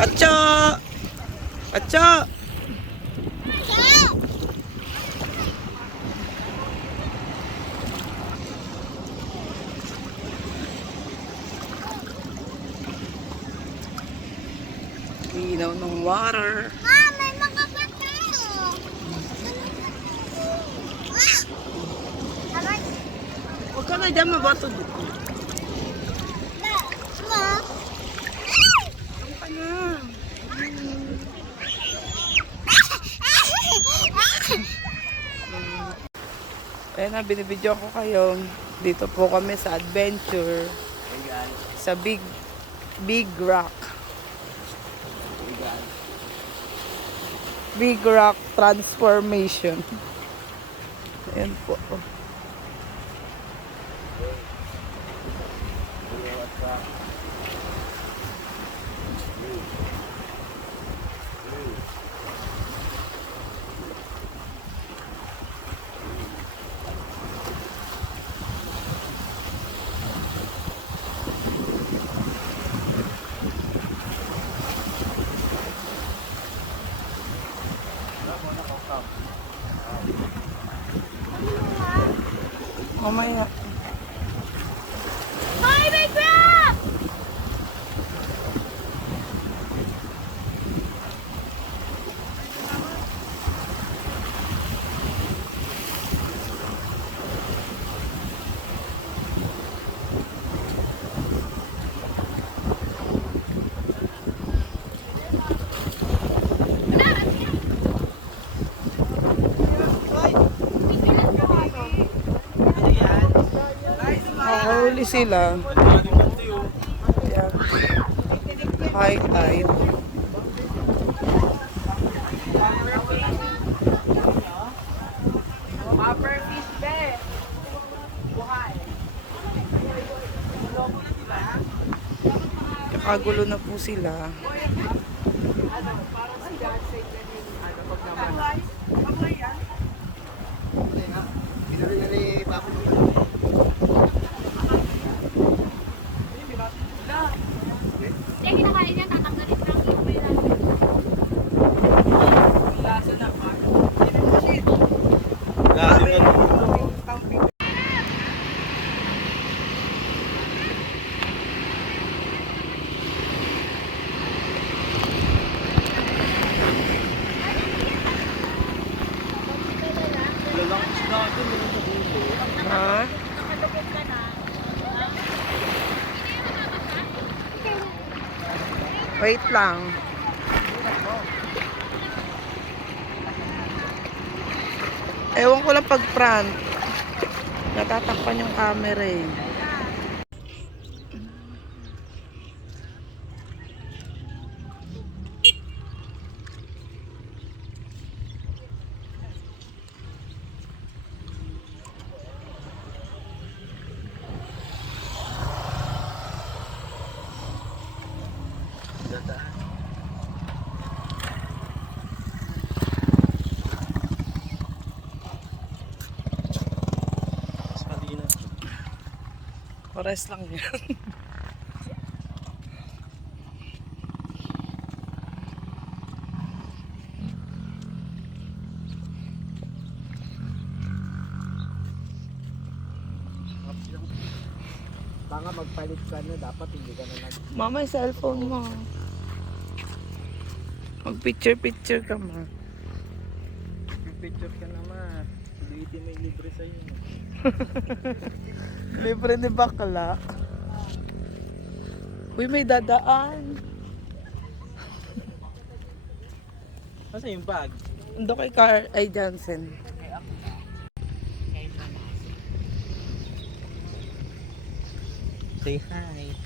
Atcha! Atcha! Linaw ng water. Mom, may mga bata. Huwag ka na dyan, mabato dito. Ma. Huwag ka na. Ayan na, binibidyo ko kayo. Dito po kami sa adventure. Sa Big Rock. Big Rock Transformation. Ayan po. Mamaya. Hi, my crab! Nakahuli sila. Ayan. High tide. Kakagulo na po sila. Hindi, kinakain niya, tatanggalin lang yung may Ha? nakalugod ka na. Wait lang. Ewan ko lang pag front. Natatakpan yung camera eh. Oras lang yan. Baka magpalit ka na, dapat hindi ka na Mama, yung cellphone mo. Mag-picture ka ma. nag-picture ka naman. Ulitin may libre sa'yo. Libre ni bakla. Uy, may dadaan. Kasi yung bag. Ando kay Car ay Johnson. Say hi.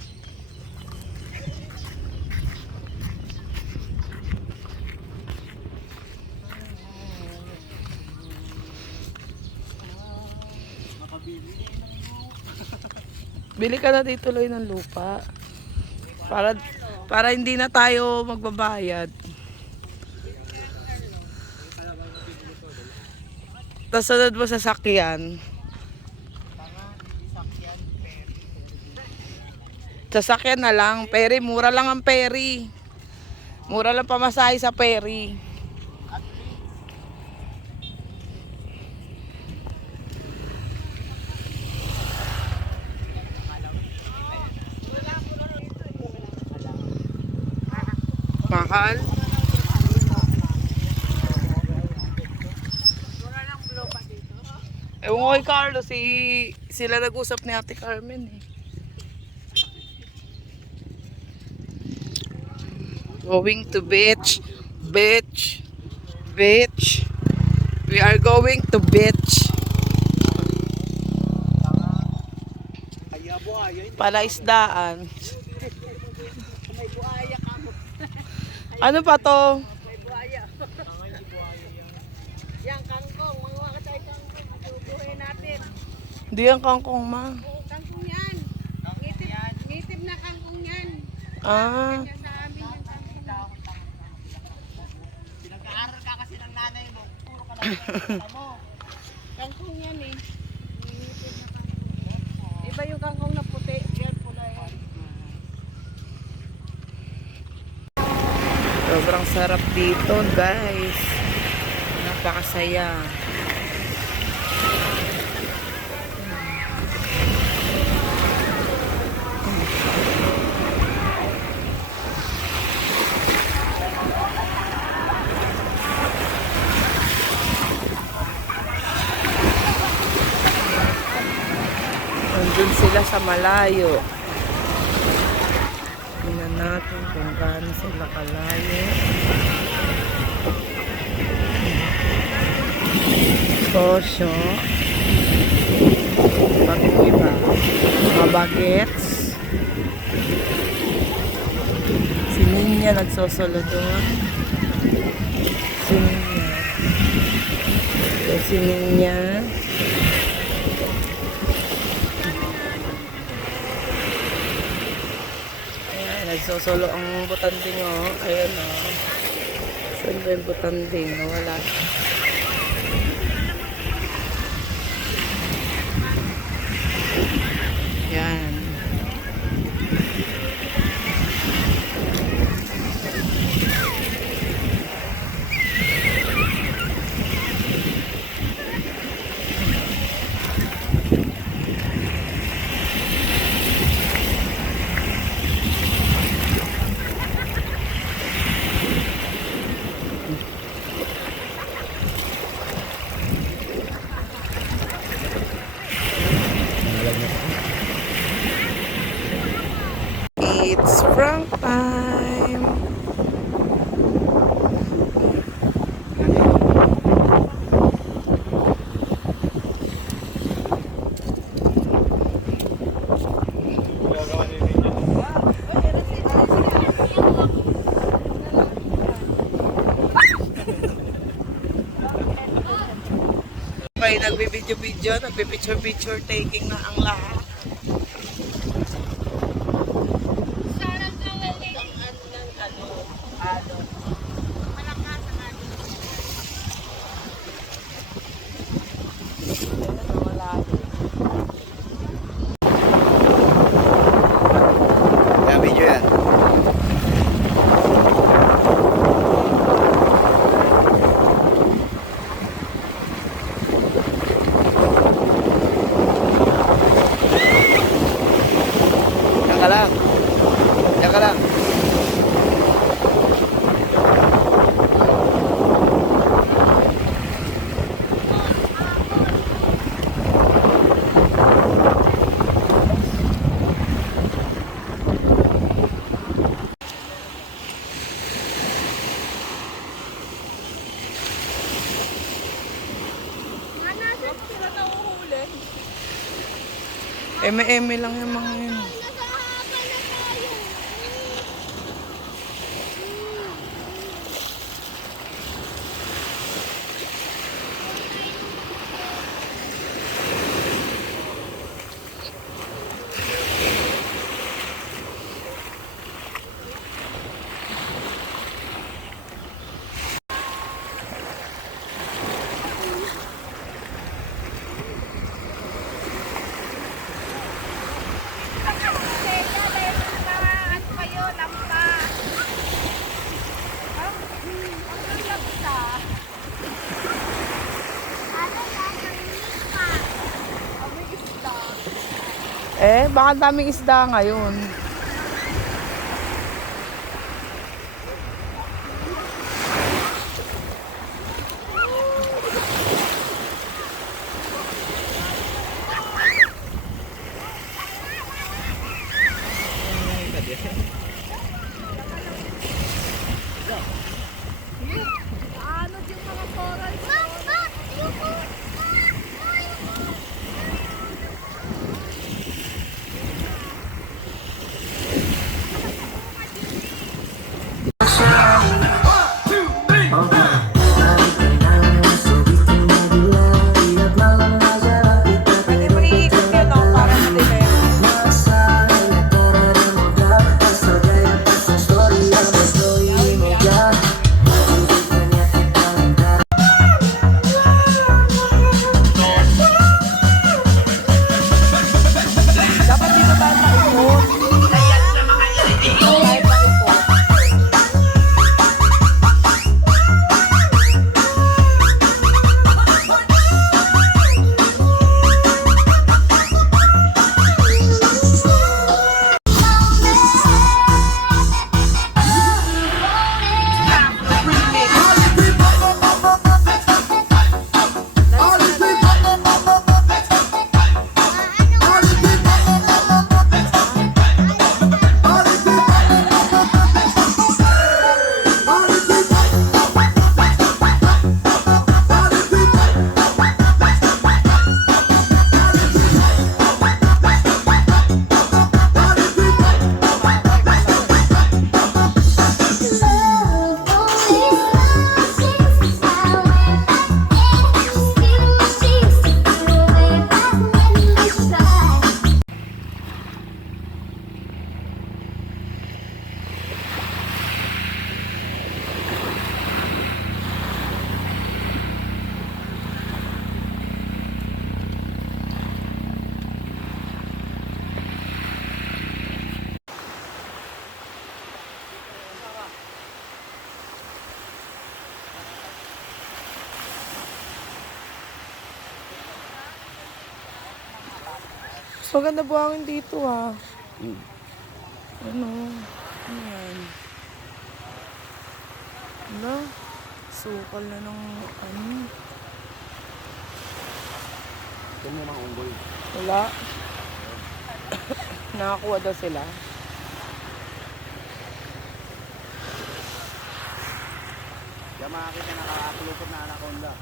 Bili ka na dito tuloy ng lupa. Para hindi na tayo magbabayad. Tapos sunod mo sa sakyan. Sasakyan na lang. Ferry, mura lang ang ferry. Mura lang pamasahe sa ferry. Mahal. Ewan ko kay Carlo, sila nag-usap ni Ate Carmen eh. Going to beach. Beach. Beach. We are going to beach. Palaisdaan. Ano pa to? Yang kangkong, mga katay kangkong, bubuhay natin. Hindi yan kangkong ma. Oo, kangkong yan. Ngitib na kangkong yan. Ah. Kaya sa amin yung kangkong. Pinag-aaral ka kasi ng nanay mo. Puro ka lang mo. Kangkong yan eh. Ngitib na kangkong. Iba yung kangkong na puti. Yan pula yan. Sobrang sarap dito, guys. Napakasaya. Nandun sila sa malayo. Tingnan natin kung gaano sila kalayo. Sosyo. Bakit mo iba? Mga bagets. Si Ninya nagsosolo doon. Si Ninya. Si Ninya. Nagsosolo ang butanding oh. Ayan oh. Saan ba yung butanding? Nawala. Yan. It's prank time. Okay, nagbibideo-video, nagbibideo-picture taking na ang lahat. Kaya video yan. Diyan ka lang. Diyan ka lang. Eme-eme lang yung mga yun. Eh, baka daming isda ngayon. Ano yung mga coral? Pwede mo iikot yun, no? Para madilim. Dapat dito tayo paikot. Tayo paikot. So, ganda buhangin dito, ha. Ano? Ayan. Ano? Sukal na ng ano. Ito mo mga unggoy. Wala. Nakakuha daw sila. Diyan makakita nakakapulupot na anaconda.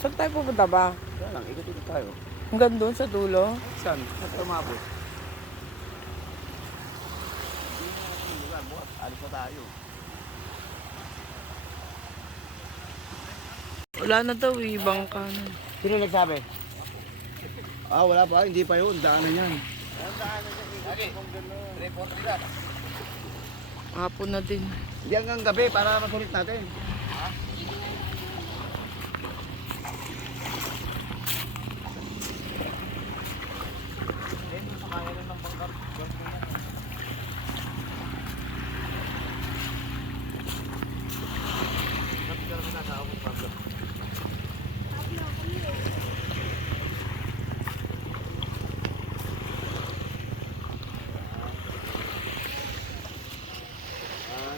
Saan tayo pupunta ba? Kaya lang, ikot-ikot tayo. Hanggang doon sa dulo. Saan? Saan tumabot? Lugar, bukas. Alis na tayo. Wala na daw, ibang kanan. Sino nagsabi? Ah, wala pa. Hindi pa yun. Daanan yan. Hapon na din. Hindi hanggang gabi para masulit natin.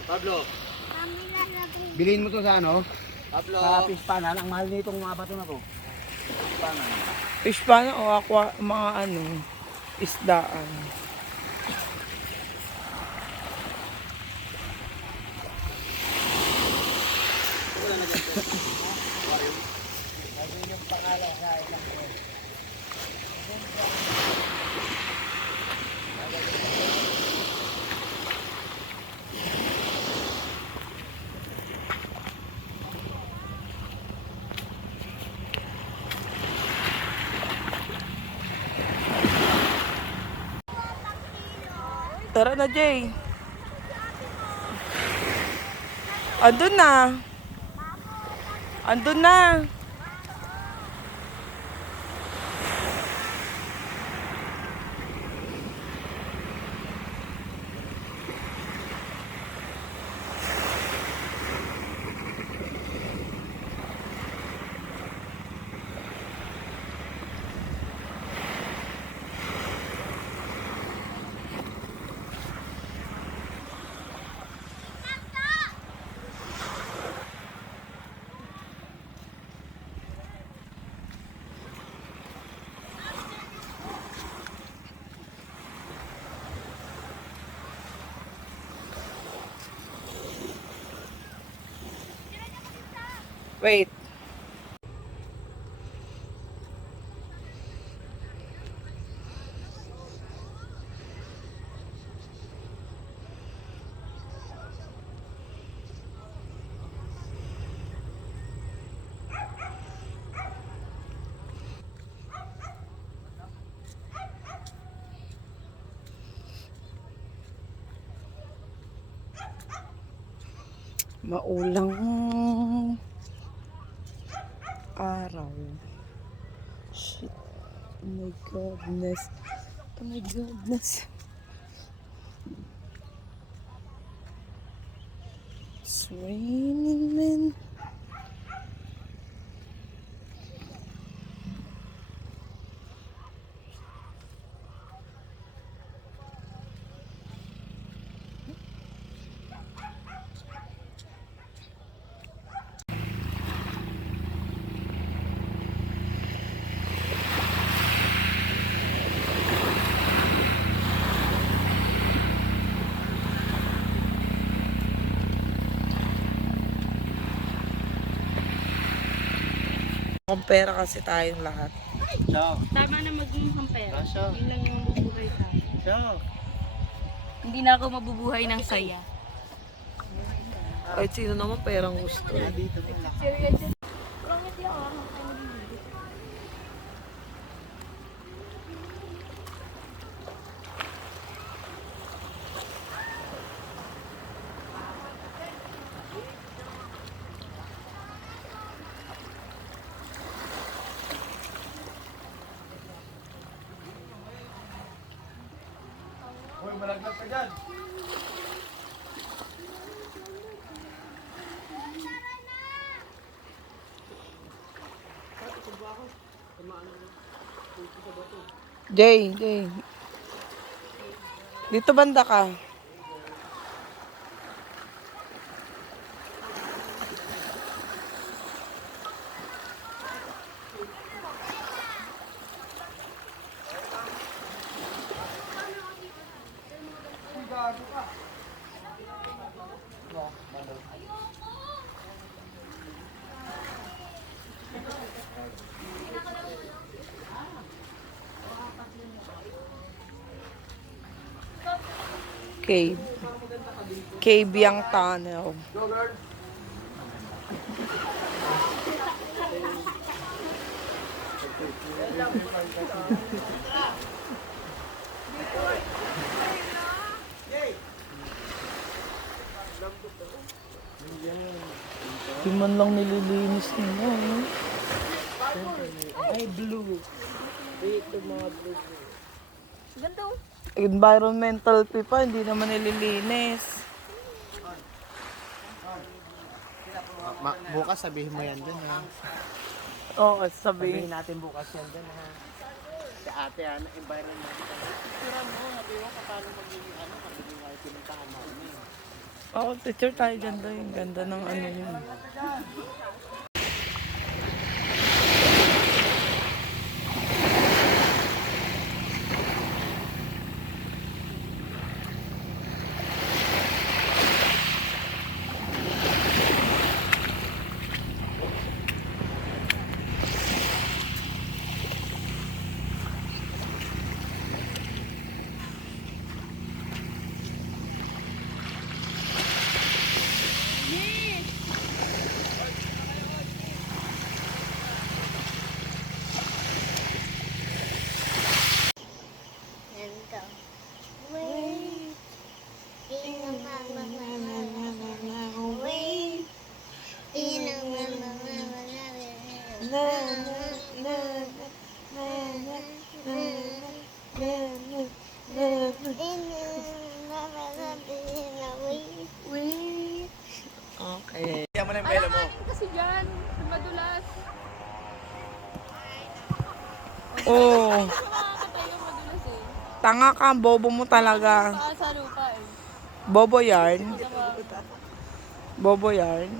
Pablo, bilhin mo to sa ano? Pablo. Sa Pispanan. Ang mahal nitong mga bato na to. Pispanan. Fish pan o aqua, mga ano, isdaan. Tara na, Jay. Andun na. Andun na. Wait. Maulang araw. Shit. Oh my goodness. Oh my goodness. It's raining, man. Compare kasi tayong lahat. So, Tama na magmukhang pera. Rasyo. Yun lang yung mabubuhay sa akin. so. Hindi na ako mabubuhay ng saya. Kahit sino naman perang gusto. Dito pala. Hoy, malaglag ka dyan. Jay. Dito banda ka. Cave. Cave yung tunnel. Di man lang nililinis nila. Ay, blue. Ito mga blue. Ganto. Environmental fee pa, hindi naman nililinis. Bukas sabihin mo yan dun ha. Oo, Sabihin sabi. natin bukas yan dun ha. Si ate ha, na environment. Tira mo, sabi mo paano magiging magiging ay pinuntahan namin. Oo, picture tayo dyan daw. Yung ganda ng ano yun. Okay. Kaya mo na yung pelo mo. Kasi dyan, madulas. Oo. Makakatayo madulas eh. Tanga ka, bobo mo talaga. Saka sa lupa eh. Bobo yarn. Bobo yarn.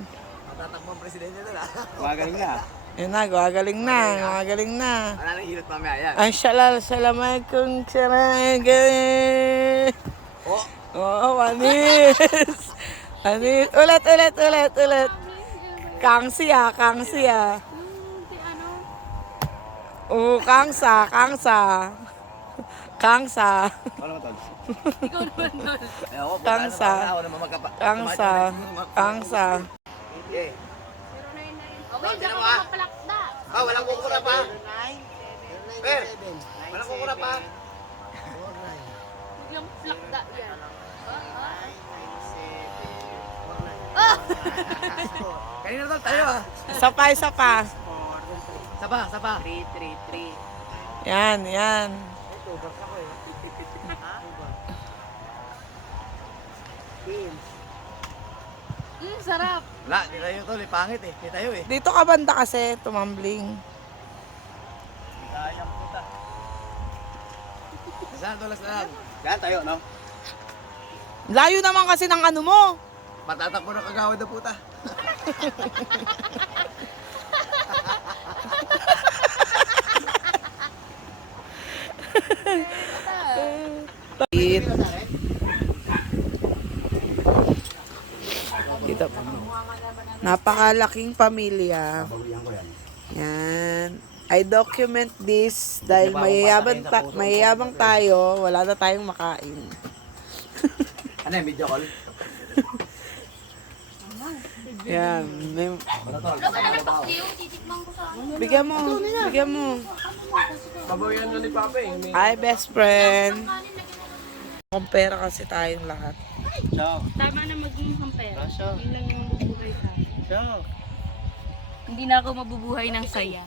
Matatakbo ang presidente na. Magaling na. Yun na, gagaling na. Gagaling na. Wala nang hilot mamaya yan. Ang salamay sarangay. Oh, Oo, manis. Anis. Ulit. Kangsi ah, kangsi ah. Si ano? Oo, kangsa, kangsa. Kangsa. Wala mo, tol. Ikaw naman doon. Kangsa. Kangsa. Kangsa. Okay. 099. Okay, saka ka mapalakda. Ah, walang kukura pa. Per, walang kukura pa. Huwag lang plakda yan. Kanina tol, tayo ah. Isa pa, isa pa. Saba, saba. 333. Yan, yan. Sarap. Wala, di tayo tol, pangit eh. Di tayo eh. Dito ka banda kasi, tumambling. Sayang puta. Saan tol, saan? Yan tayo, no? Layo naman kasi ng ano mo. Patatak mo na kagawad na puta. It. Dito pa. Napakalaking pamilya. Yan. I document this dahil mayayabang tayo, wala na tayong makain. Ano yung video call? Yan. Ano tol? Bigyan mo. Bigyan mo. Pabawian na ni Papa eh. Hi, best friend. Kumpera kasi tayong lahat. Ciao. Tama na maging kampera. Rasha. Yun lang yung mabubuhay sa akin. Ciao. Hindi na ako mabubuhay ng saya.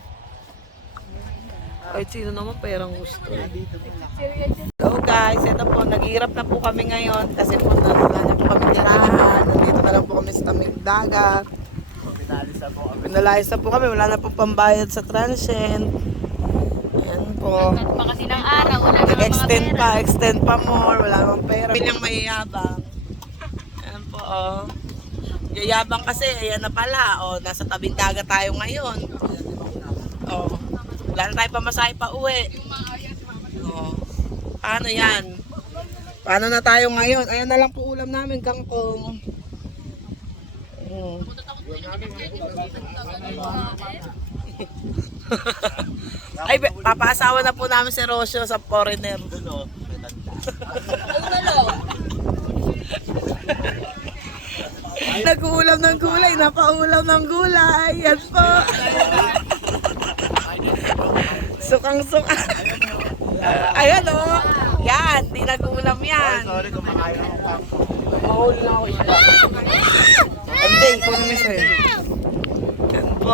Kahit sino naman perang gusto. Hello guys, ito po, naghihirap na po kami ngayon kasi po wala na po kami tirahan. Nandito na lang po kami sa tamig dagat. Pinalis na po kami. Pinalayas na po kami, wala na po pambayad sa transient. Ayan po. At pa kasi ng araw, wala na mga Nag-extend pera. pa, extend pa more, wala namang pera. Pinyang mayayabang. Ayan po, oh. Yayabang kasi, ayan na pala, oh, nasa tabing dagat tayo ngayon. Oh. Wala na tayo pamasahe pa uwi. Oh. Paano yan? Paano na tayo ngayon? Ayan na lang po ulam namin, kangkong. Ay, papaasawa na po namin si Rocio sa foreigner. Nag-uulam ng gulay, napaulam ng gulay. Yan po. Sukang-suka. Ayan o. Yan, di nag-uulam yan. Sorry kung makain ako pa. Mahuli na ako isda. Hindi, ikaw na miss eh. Yan po.